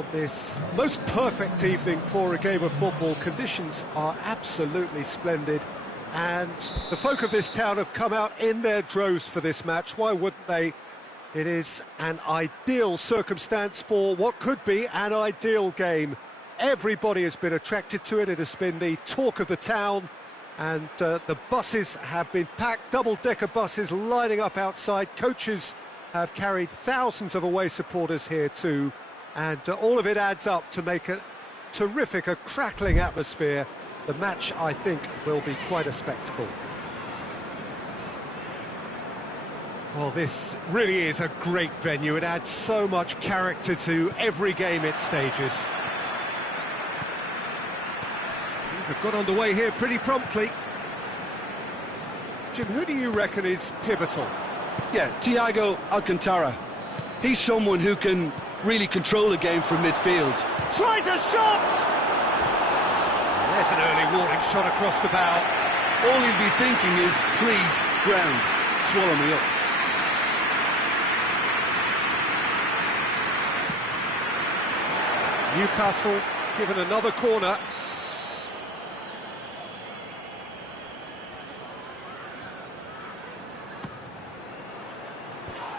on this most perfect evening for a game of football. Conditions are absolutely splendid, and the folk of this town have come out in their droves for this match. Why wouldn't they? It is an ideal circumstance for what could be an ideal game. Everybody has been attracted to it. It has been the talk of the town, and the buses have been packed, double-decker buses lining up outside. Coaches have carried thousands of away supporters here too, and all of it adds up to make a terrific, a crackling atmosphere. The match, I think, will be quite a spectacle. Well, this really is a great venue. It adds so much character to every game it stages. Things have got underway here pretty promptly. Jim, who do you reckon is pivotal? Yeah, Thiago Alcantara. He's someone who can really control the game from midfield. Tries a shot! There's an early warning shot across the bow. All he'll be thinking is, please, ground, swallow me up. Newcastle given another corner.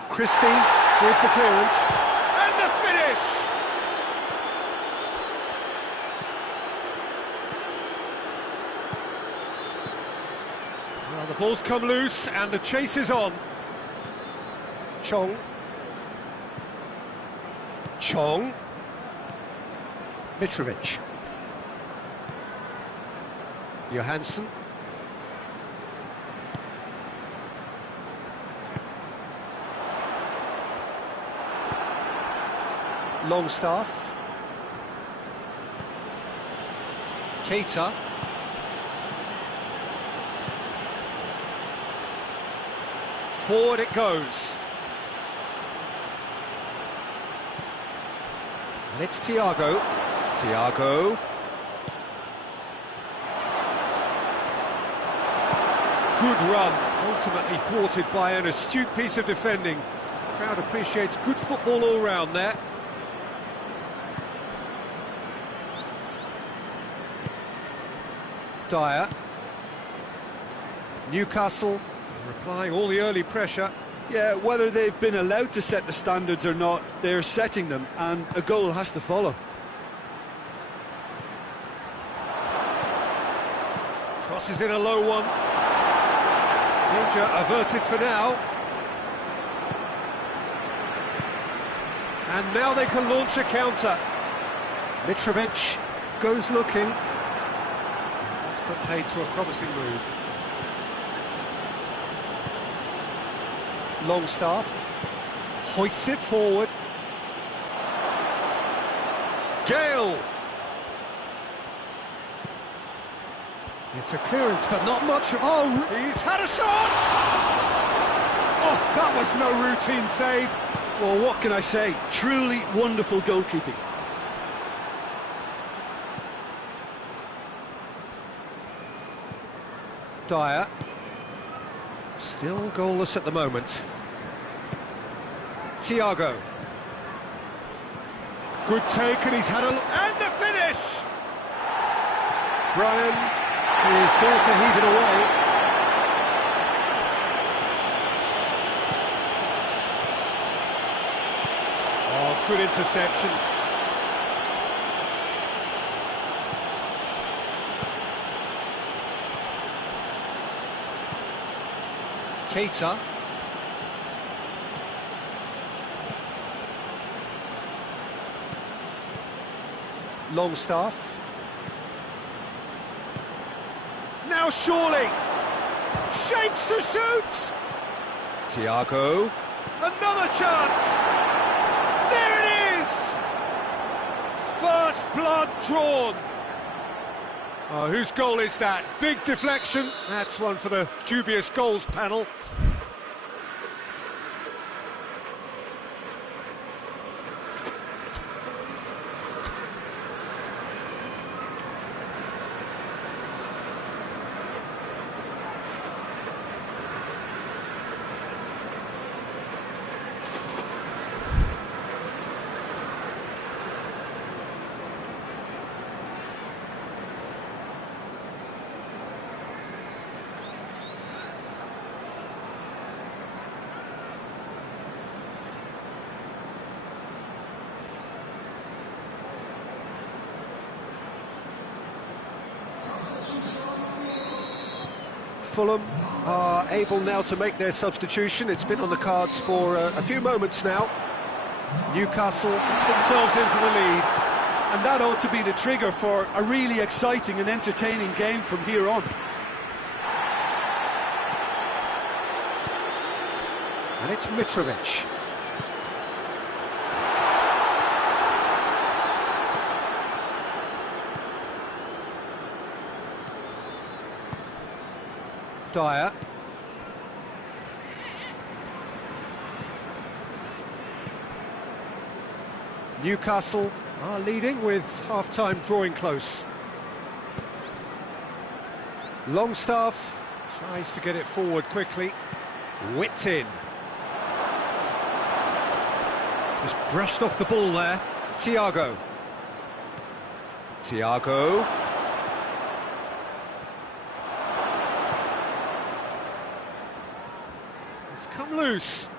Christie with the clearance. And the finish! Well, the ball's come loose and the chase is on. Chong. Mitrovic. Johansson. Longstaff. Keita. Forward it goes. And it's Thiago. Good run, ultimately thwarted by an astute piece of defending. Crowd appreciates good football all round there. Dyer. Newcastle replying all the early pressure. Yeah, whether they've been allowed to set the standards or not, they're setting them, and a goal has to follow. Crosses in a low one. Danger averted for now. And now they can launch a counter. Mitrovic goes looking. That's put paid to a promising move. Longstaff hoists it forward. Gale. It's a clearance, but not much. Oh, he's had a shot! Oh, that was no routine save. Well, what can I say? Truly wonderful goalkeeping. Dyer. Still goalless at the moment. Thiago. Good take, and he's had a... And the finish! Brian is there to heave it away. Oh, good interception. Keita. Longstaff. Now surely. Shapes to shoot. Thiago. Another chance. There it is. First blood drawn. Oh, whose goal is that? Big deflection. That's one for the dubious goals panel. Fulham are able now to make their substitution. It's been on the cards for a few moments now. Newcastle themselves into the lead. And that ought to be the trigger for a really exciting and entertaining game from here on. And it's Mitrovic. Dyer. Newcastle are leading with half-time drawing close. Longstaff tries to get it forward quickly. Whipped in. Just brushed off the ball there. Thiago. Thiago. It's come loose.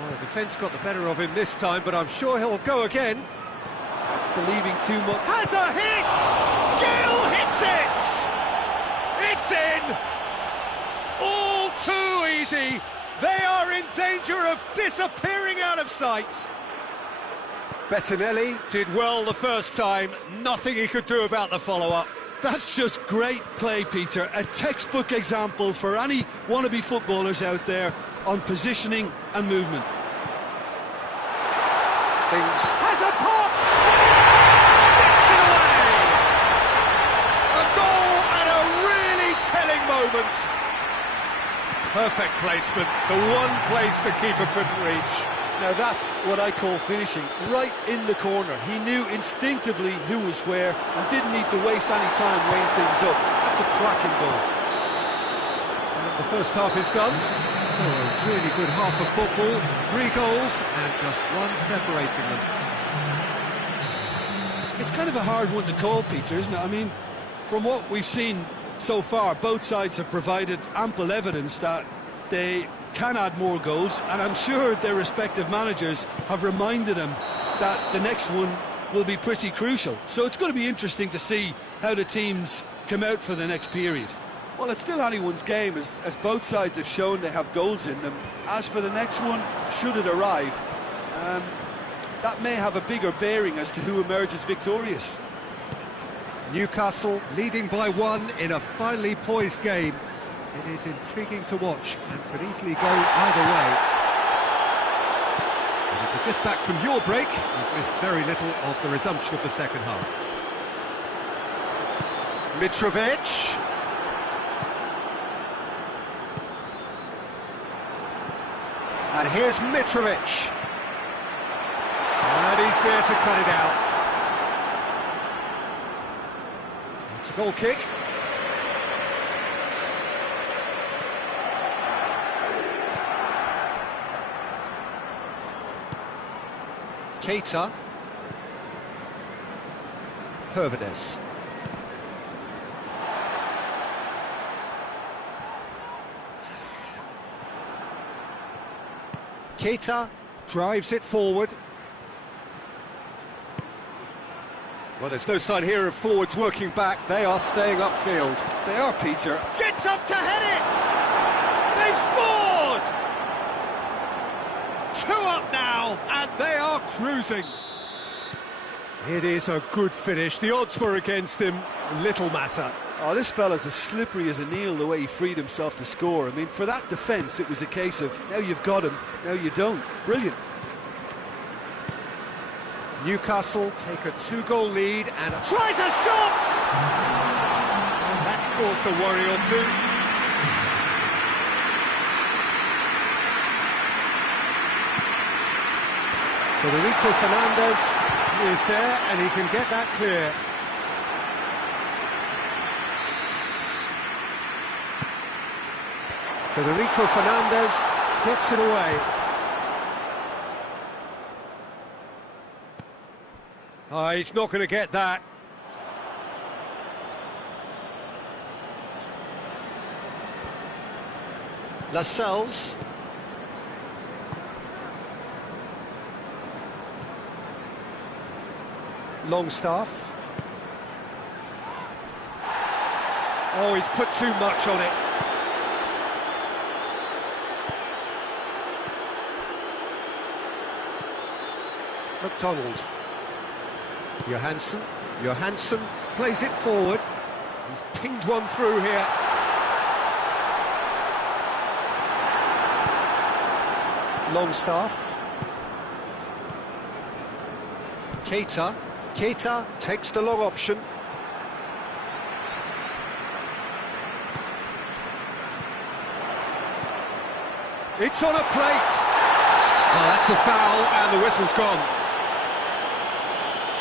Well, the defence got the better of him this time, but I'm sure he'll go again. That's believing too much. Has a hit! Gill hits it! It's in! All too easy! They are in danger of disappearing out of sight. Bettinelli did well the first time, nothing he could do about the follow-up. That's just great play, Peter. A textbook example for any wannabe footballers out there on positioning and movement. Things has a pop! Sticks it away! A goal at a really telling moment. Perfect placement, the one place the keeper couldn't reach. Now that's what I call finishing, right in the corner. He knew instinctively who was where and didn't need to waste any time weighing things up. That's a cracking goal. And the first half is done. So a really good half of football, 3 goals and just one separating them. It's kind of a hard one to call, Peter, isn't it? I mean, from what we've seen so far, both sides have provided ample evidence that they can add more goals, and I'm sure their respective managers have reminded them that the next one will be pretty crucial. So it's going to be interesting to see how the teams come out for the next period. Well, it's still anyone's game, as both sides have shown they have goals in them. As for the next one, should it arrive, that may have a bigger bearing as to who emerges victorious. Newcastle leading by 1 in a finely poised game. It is intriguing to watch and could easily go either way. And if you're just back from your break, you've missed very little of the resumption of the second half. Mitrovic. And here's Mitrovic. And he's there to cut it out. It's a goal kick. Keita. Hervedes. Keita drives it forward. Well, there's no sign here of forwards working back. They are staying upfield. They are, Peter. Gets up to head it! They've scored! 2 up now, and they are cruising. It is a good finish. The odds were against him. Little matter. Oh, this fella's as slippery as an eel the way he freed himself to score. I mean, for that defence, it was a case of, now you've got him, now you don't. Brilliant. Newcastle take a 2-goal lead and tries a shot! That's caused a worry or two. Federico Fernandez is there and he can get that clear. Federico Fernandez gets it away. Oh, he's not going to get that. Lascelles. Longstaff. Oh, he's put too much on it. McDonald. Johansson plays it forward. He's pinged one through here. Longstaff. Keita takes the long option. It's on a plate. Oh, that's a foul, and the whistle's gone.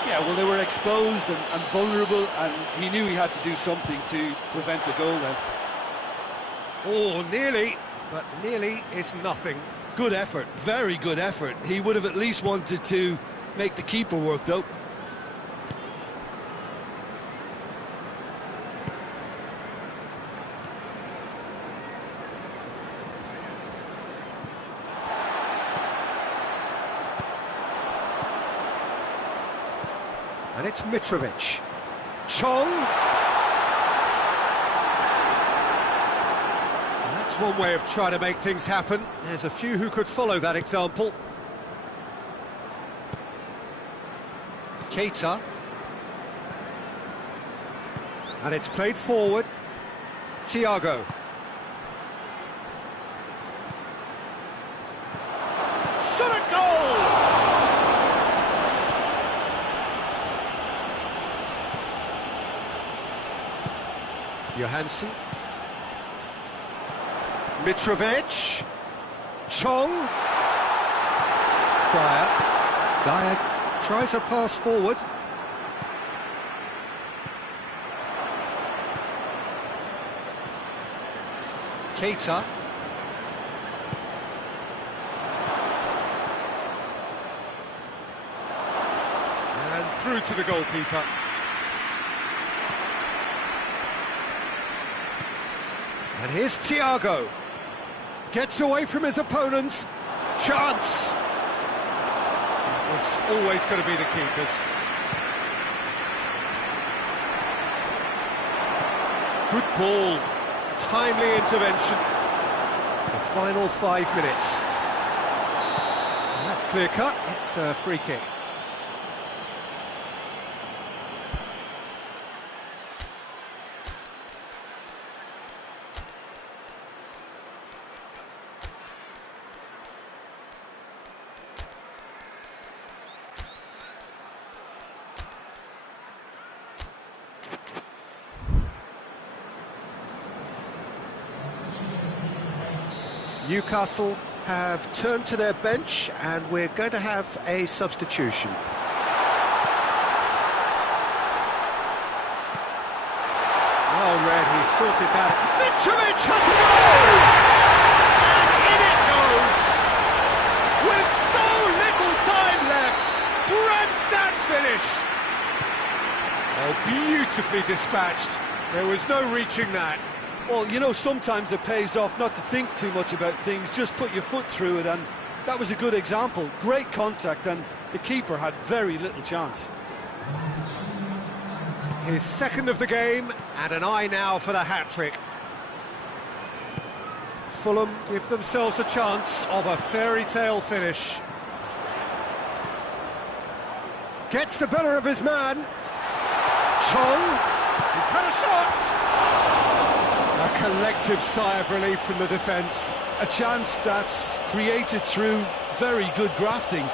Yeah, well, they were exposed and vulnerable, and he knew he had to do something to prevent a goal then. Oh, nearly, but nearly is nothing. Good effort, very good effort. He would have at least wanted to make the keeper work, though. And it's Mitrovic. Chong. Well, that's one way of trying to make things happen. There's a few who could follow that example. Keita. And it's played forward. Thiago. Shot a goal! Johansson. Mitrovic. Chong. Dyer tries a pass forward. Keita. And through to the goalkeeper. And here's Thiago. Gets away from his opponents. Chance. It's always going to be the keepers. Good ball. Timely intervention. The final 5 minutes. And that's clear cut. It's a free kick. Newcastle have turned to their bench, and we're going to have a substitution. Well read, he sorted that. Mitrovic has a goal! And in it goes! With so little time left, grandstand finish! Oh, beautifully dispatched. There was no reaching that. Well, you know, sometimes it pays off not to think too much about things, just put your foot through it, and that was a good example. Great contact, and the keeper had very little chance. His second of the game, and an eye now for the hat-trick. Fulham give themselves a chance of a fairy tale finish. Gets the better of his man. Chong, he's had a shot. A collective sigh of relief from the defence. A chance that's created through very good grafting.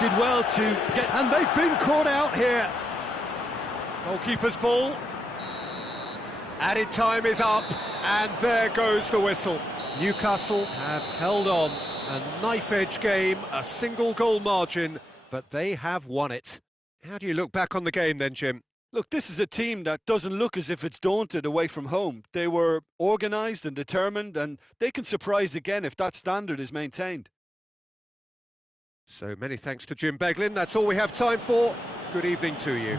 Did well to get... And they've been caught out here. Goalkeeper's ball. Added time is up, and there goes the whistle. Newcastle have held on. A knife-edge game, a single goal margin, but they have won it. How do you look back on the game then, Jim? Look, this is a team that doesn't look as if it's daunted away from home. They were organised and determined, and they can surprise again if that standard is maintained. So many thanks to Jim Beglin. That's all we have time for. Good evening to you.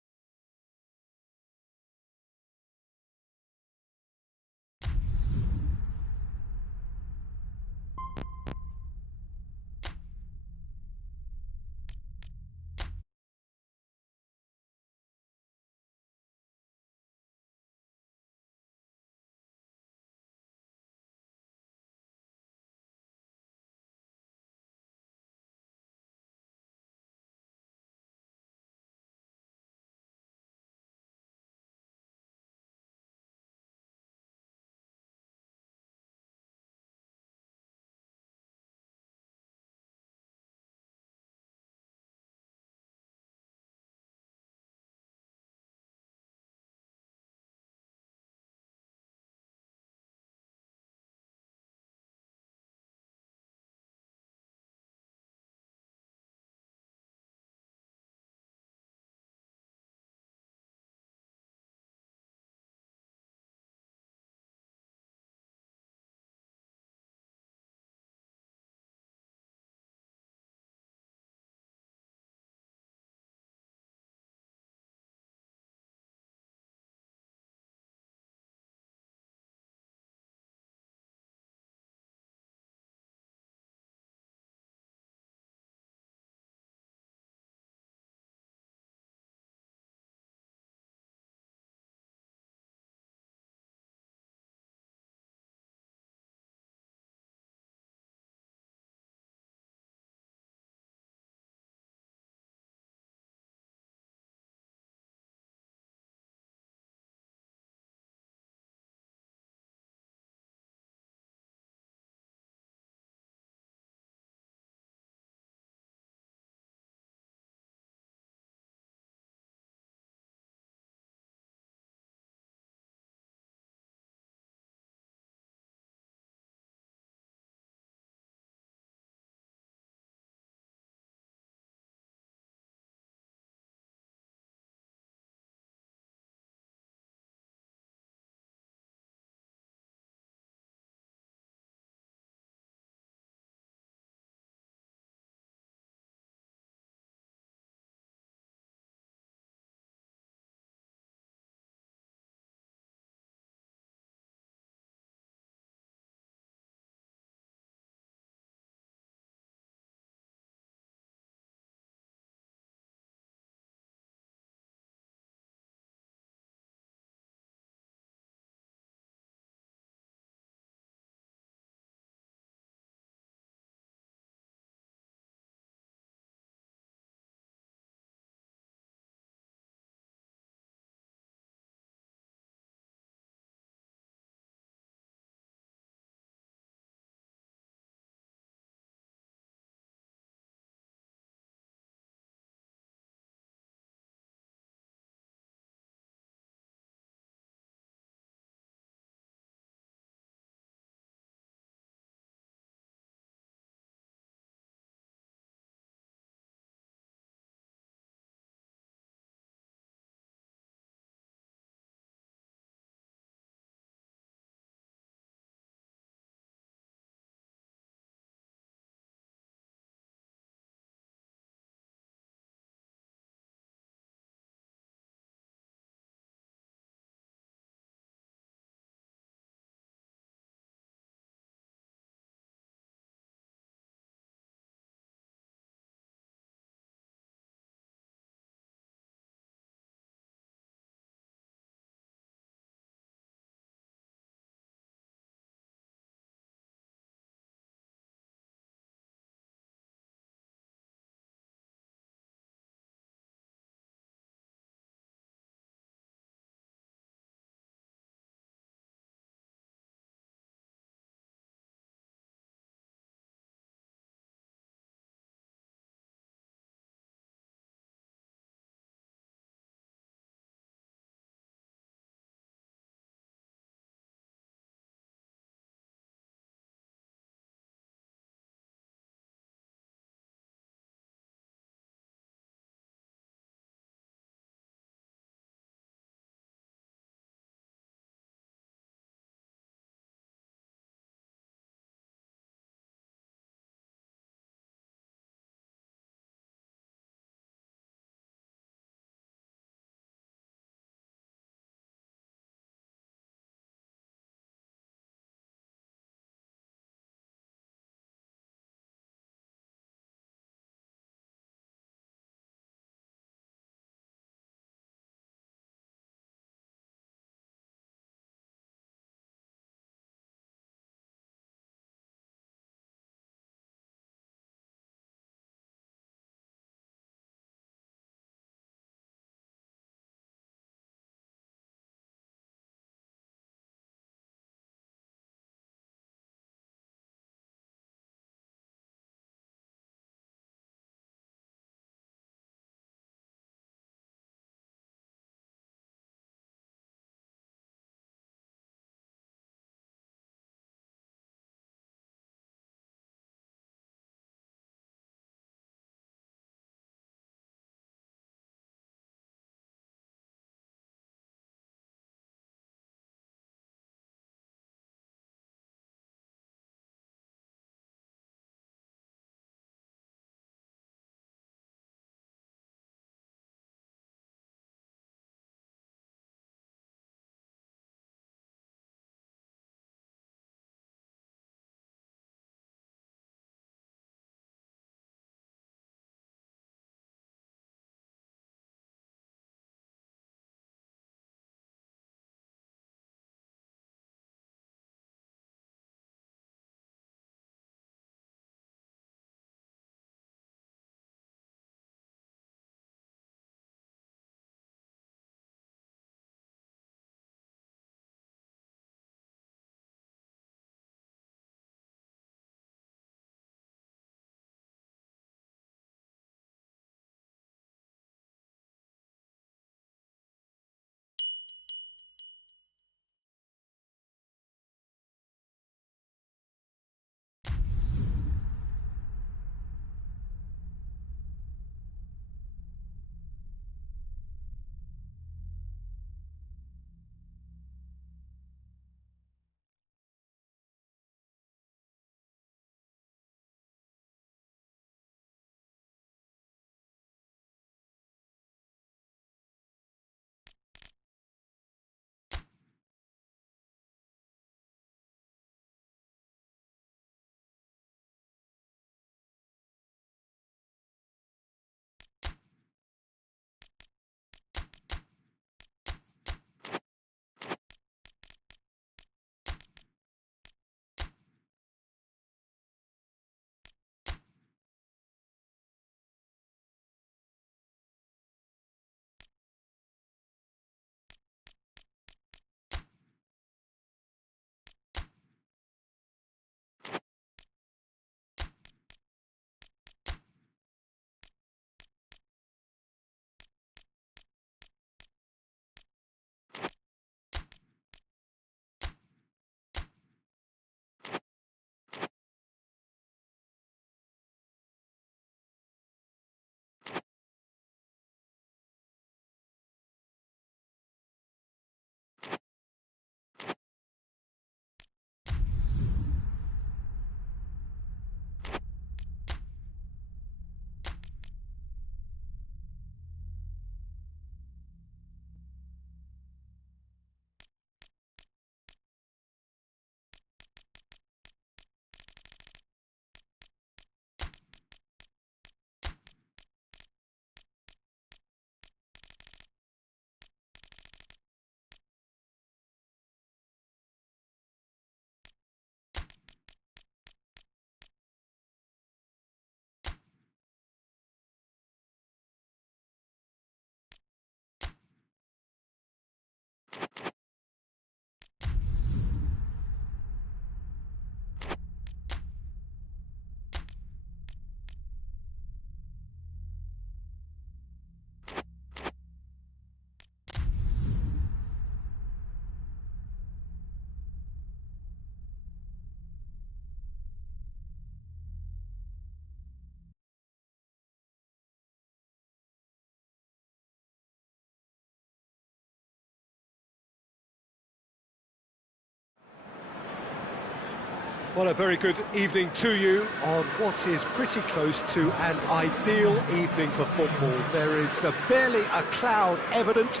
Well, a very good evening to you on what is pretty close to an ideal evening for football. There is barely a cloud evident.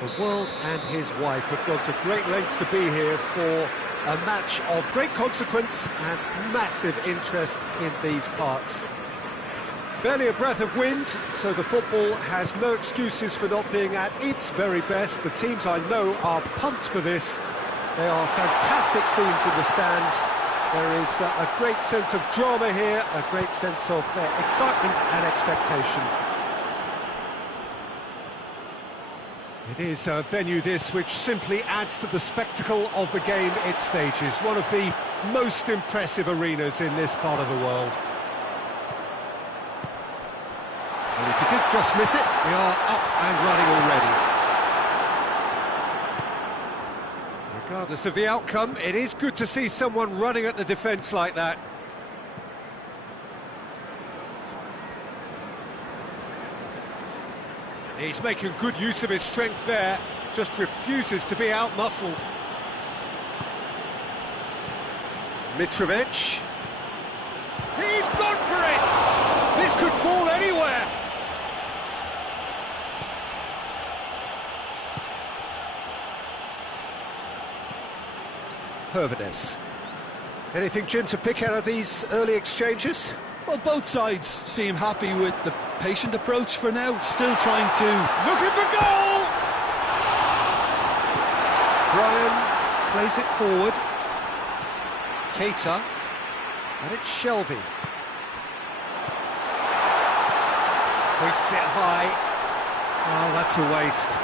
The world and his wife have gone to great lengths to be here for a match of great consequence and massive interest in these parts. Barely a breath of wind, so the football has no excuses for not being at its very best. The teams I know are pumped for this. They are fantastic scenes in the stands. There is a great sense of drama here, a great sense of excitement and expectation. It is a venue this which simply adds to the spectacle of the game it stages. One of the most impressive arenas in this part of the world. And if you did just miss it, we are up and running already. Regardless of the outcome, it is good to see someone running at the defence like that. He's making good use of his strength there, just refuses to be out-muscled. Mitrovic. He's gone for it! This could fall anywhere! Hervedes. Anything, Jim, to pick out of these early exchanges? Well, both sides seem happy with the patient approach for now, still trying to... Looking for goal! Brian plays it forward. Keita. And it's Shelvey. Hoists it high. Oh, that's a waste.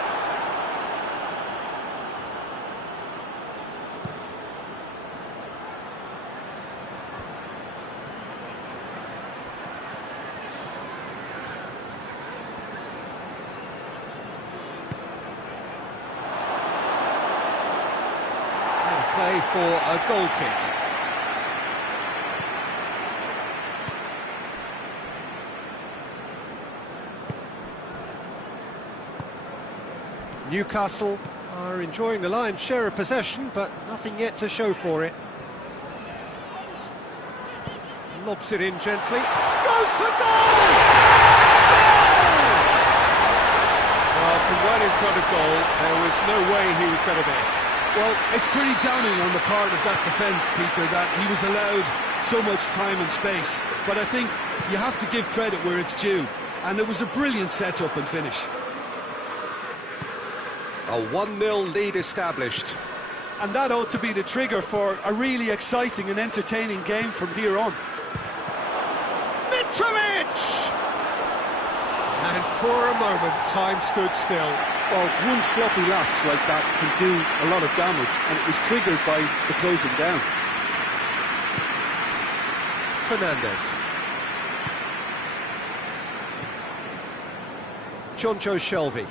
Play for a goal kick. Newcastle are enjoying the lion's share of possession, but nothing yet to show for it. Lobs it in gently. Goes for goal! Well, from well in front of goal, there was no way he was going to miss. Well, it's pretty downing on the part of that defence, Peter, that he was allowed so much time and space. But I think you have to give credit where it's due. And it was a brilliant set-up and finish. A 1-0 lead established. And that ought to be the trigger for a really exciting and entertaining game from here on. Mitrovic! And for a moment, time stood still. Well, one sloppy lapse like that can do a lot of damage, and it was triggered by the closing down. Fernandes. Jonjo Shelvey.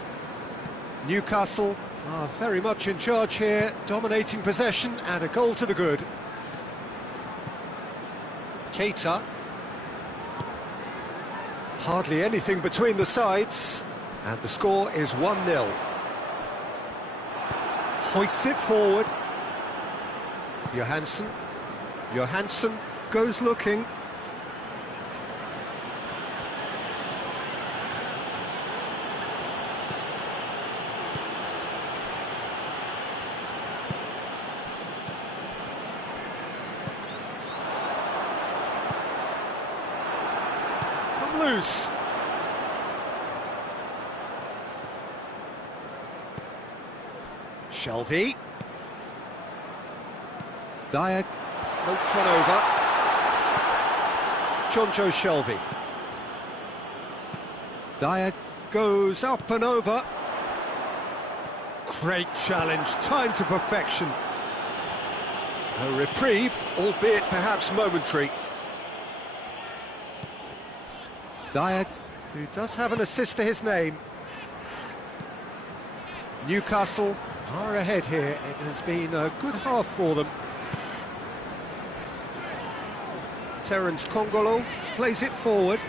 Newcastle are very much in charge here, dominating possession and a goal to the good. Keita. Hardly anything between the sides, and the score is 1-0. Hoists it forward. Johansson. Johansson goes looking. It's come loose. Shelvey. Dyer floats one over. Jonjo Shelvey. Dyer goes up and over. Great challenge, timed to perfection. A reprieve, albeit perhaps momentary. Dyer, who does have an assist to his name. Newcastle are ahead here. It has been a good half for them. Terence Kongolo plays it forward.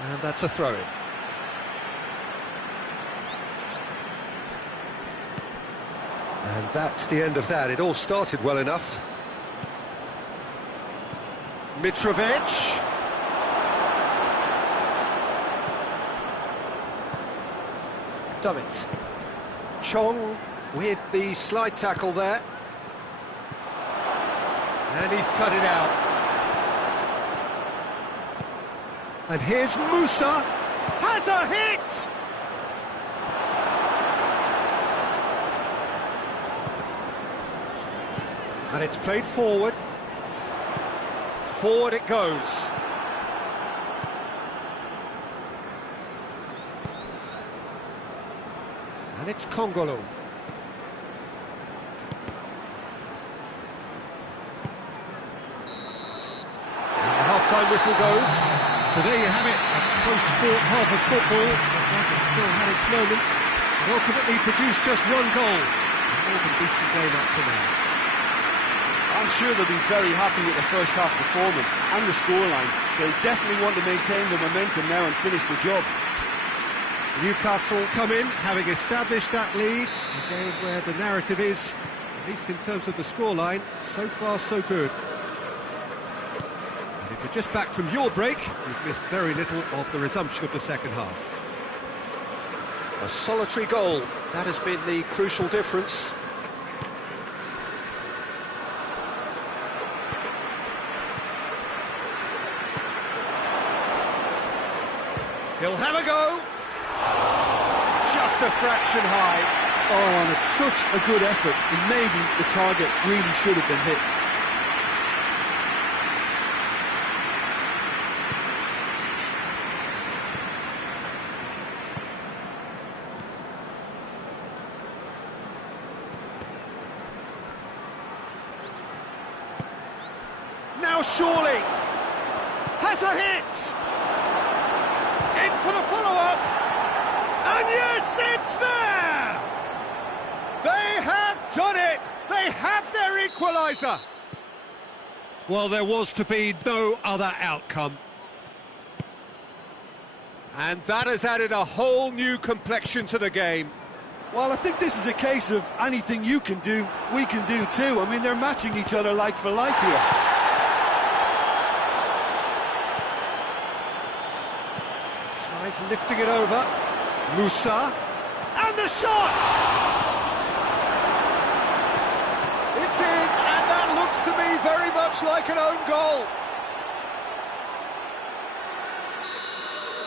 And that's a throw-in. And that's the end of that. It all started well enough. Mitrovic. Dummett. Chong with the slide tackle there. And he's cut it out. And here's Musa. Has a hit! And it's played forward. Forward it goes. And it's Kongolo. And the half-time whistle goes. So there you have it, a close-fought half of football, but it still had its moments. It ultimately produced just one goal. More than decent game up to now. I'm sure they'll be very happy with the first half performance and the scoreline. They'll definitely want to maintain the momentum now and finish the job. Newcastle come in, having established that lead, a game where the narrative is, at least in terms of the scoreline, so far so good. And if you're just back from your break, you've missed very little of the resumption of the second half. A solitary goal, that has been the crucial difference. He'll have a go. Just a fraction high. Oh, and it's such a good effort, and maybe the target really should have been hit. Now surely has a hit. In for the follow-up, and yes, it's there! They have done it! They have their equaliser! Well, there was to be no other outcome. And that has added a whole new complexion to the game. Well, I think this is a case of anything you can do, we can do too. I mean, they're matching each other like for like here. Tries lifting it over. Musa. And the shot! It's in, and that looks to me very much like an own goal.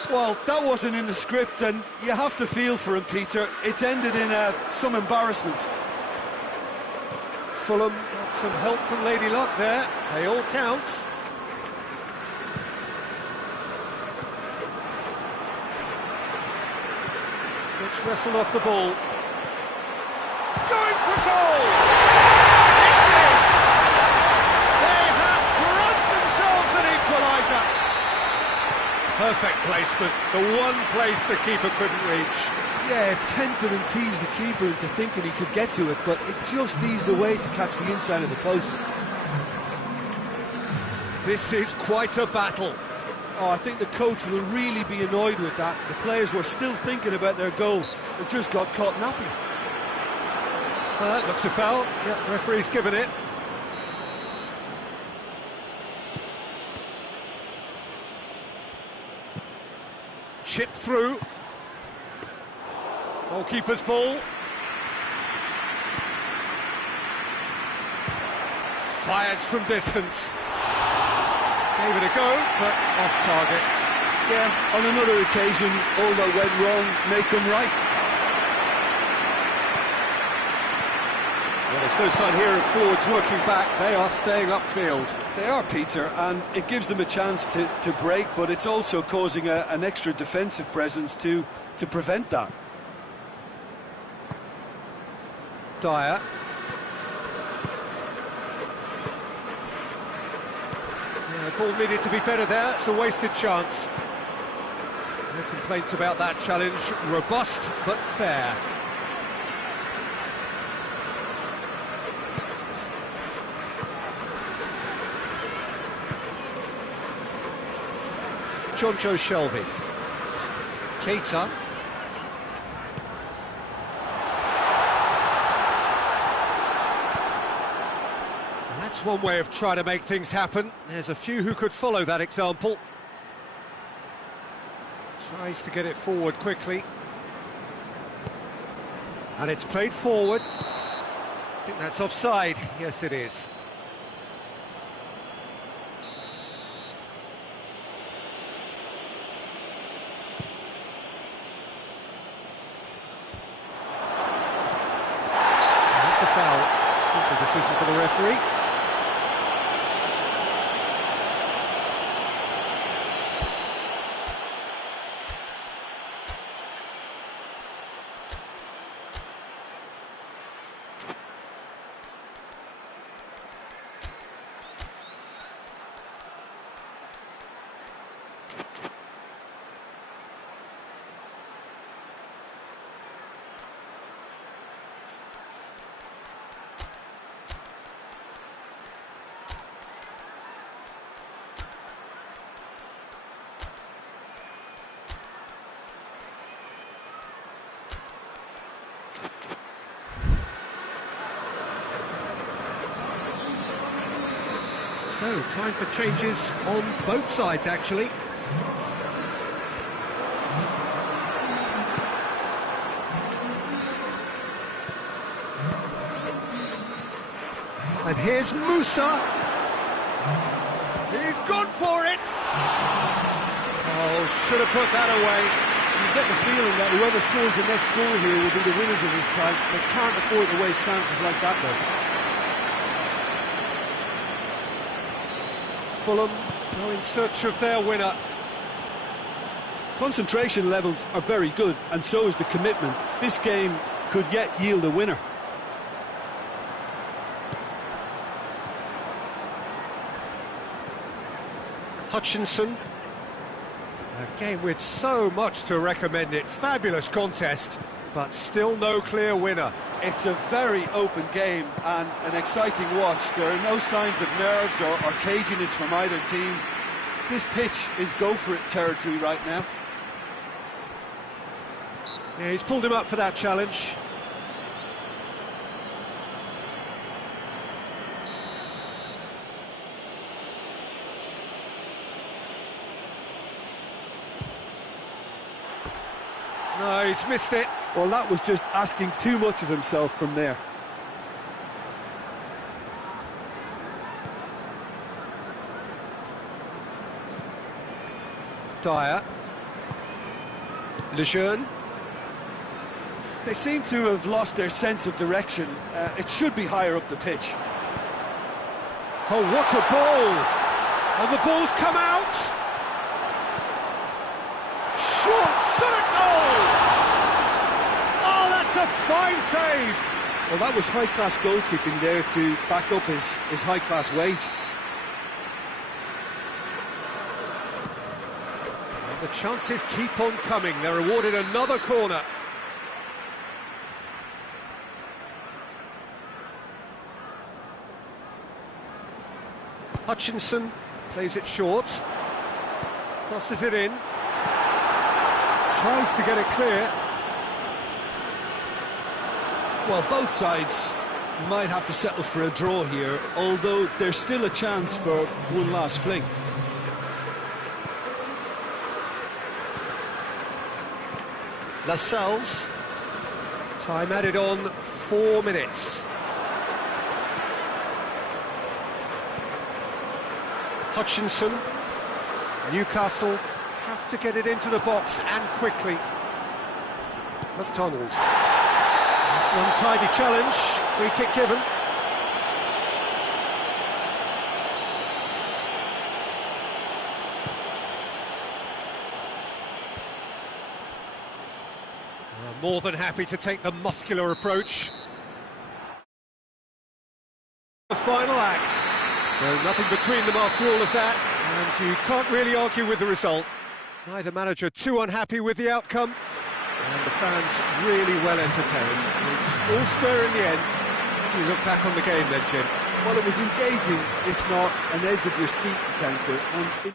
Well, that wasn't in the script, and you have to feel for him, Peter. It's ended in some embarrassment. Fulham got some help from Lady Luck there. They all count. Gets wrestled off the ball. Going for goal! It's in! They have grabbed themselves an equaliser. Perfect placement, the one place the keeper couldn't reach. Yeah, tempted and teased the keeper into thinking he could get to it, but it just eased away to catch the inside of the post. This is quite a battle. Oh, I think the coach will really be annoyed with that. The players were still thinking about their goal and just got caught napping. Well, that looks a foul. Yep, referee's given it. Chipped through. Goalkeeper's ball. Fires from distance. Gave it a go, but off target. Yeah, on another occasion, all that went wrong may come right. Well, there's no sign here of forwards working back. They are staying upfield. They are, Peter, and it gives them a chance to break, but it's also causing an extra defensive presence to prevent that. Dyer. The ball needed to be better there. It's a wasted chance. No complaints about that challenge. Robust, but fair. Jonjo Shelvey. Keita. That's one way of trying to make things happen. There's a few who could follow that example. Tries to get it forward quickly. And it's played forward. I think that's offside. Yes, it is. That's a foul. Simple decision for the referee. So, time for changes on both sides, actually. And here's Musa. He's gone for it! Oh, should have put that away. You get the feeling that whoever scores the next goal here will be the winners of this time. They can't afford to waste chances like that, though. Fulham go in search of their winner. Concentration levels are very good, and so is the commitment. This game could yet yield a winner. Hutchinson. A game with so much to recommend it. Fabulous contest, but still no clear winner. It's a very open game and an exciting watch. There are no signs of nerves or caginess from either team. This pitch is go-for-it territory right now. Yeah, he's pulled him up for that challenge. No, he's missed it. Well, that was just asking too much of himself from there. Dyer. Lejeune. They seem to have lost their sense of direction. It should be higher up the pitch. Oh, what a ball! And the ball's come out! Shot at goal! Oh, that's a fine save! Well, that was high-class goalkeeping there to back up his high-class wage. And the chances keep on coming. They're awarded another corner. Hutchinson plays it short. Crosses it in. Tries to get it clear. Well, both sides might have to settle for a draw here, although there's still a chance for one last fling. Lascelles. Time added on 4 minutes. Hutchinson. Newcastle have to get it into the box and quickly. McDonald. That's an untidy challenge. Free kick given. More than happy to take the muscular approach. The final act. So nothing between them after all of that, and you can't really argue with the result. Neither manager too unhappy with the outcome, and the fans really well entertained. It's all square in the end. You look back on the game then, Jim. Well, it was engaging, if not an edge of your seat counter. And